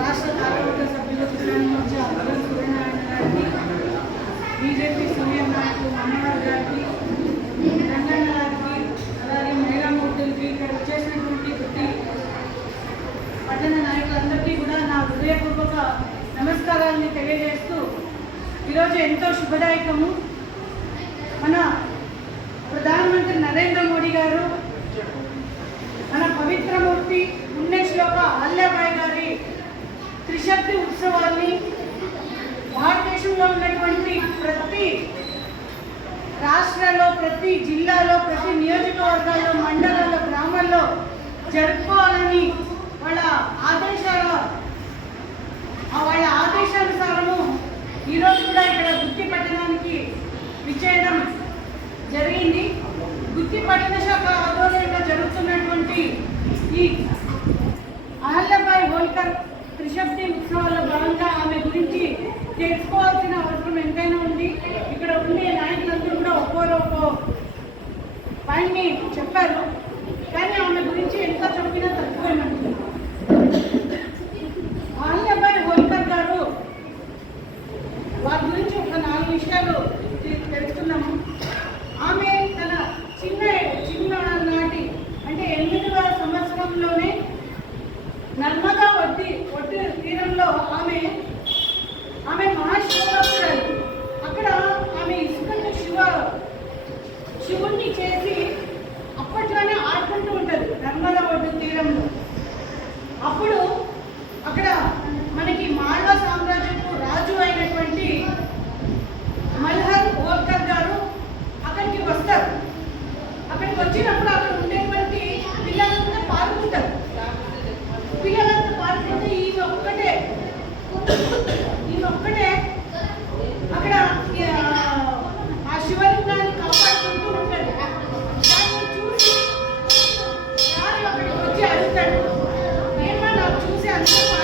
రాష్ట్ర కార్యవర్గ సభ్యులు కిసాన్ మోర్చా సూర్యనారాయణ గారికి బీజేపీ సీనియర్ నాయకులు మన్నవారి గారికి రంగన్న గారికి అలాగే మహిళామూర్తులకి ఇక్కడ వచ్చేసినటువంటి వృత్తి పట్టణ నాయకులందరికీ కూడా నా హృదయపూర్వక నమస్కారాన్ని తెలియజేస్తూ ఈరోజు ఎంతో శుభదాయకము మన ప్రధానమంత్రి నరేంద్ర మోడీ గారు మన పవిత్రమూర్తి పుణ్యశ్లోక అల్లాబాయ్ గారి త్రిశక్తి ఉత్సవాన్ని భారతదేశంలో ఉన్నటువంటి ప్రతి రాష్ట్రాల్లో ప్రతి జిల్లాలో ప్రతి నియోజకవర్గాల్లో మండలాల్లో గ్రామాల్లో జరుపుకోవాలని వాళ్ళ ఆదేశాల ఆ వాళ్ళ ఆదేశానుసారము ఈరోజు కూడా ఇక్కడ గుత్తి పట్టణానికి విచ్చేయడం జరిగింది. గుత్తి పట్టణ శాఖ ఆధ్వర్యంలో జరుగుతున్నటువంటి ఈ ఉత్సవాల్లో ఆమె గురించి తెలుసుకోవాల్సిన అవసరం ఎంతైనా ఉంది. ఇక్కడ ఉండే నాయకులందరూ కూడా ఒక్కోరు ఒక్కో పాయింట్ని చెప్పారు. కానీ ఆమె గురించి ఎంత చెప్పినా తక్కువేనంటున్నారు అప్పుడు Thank you.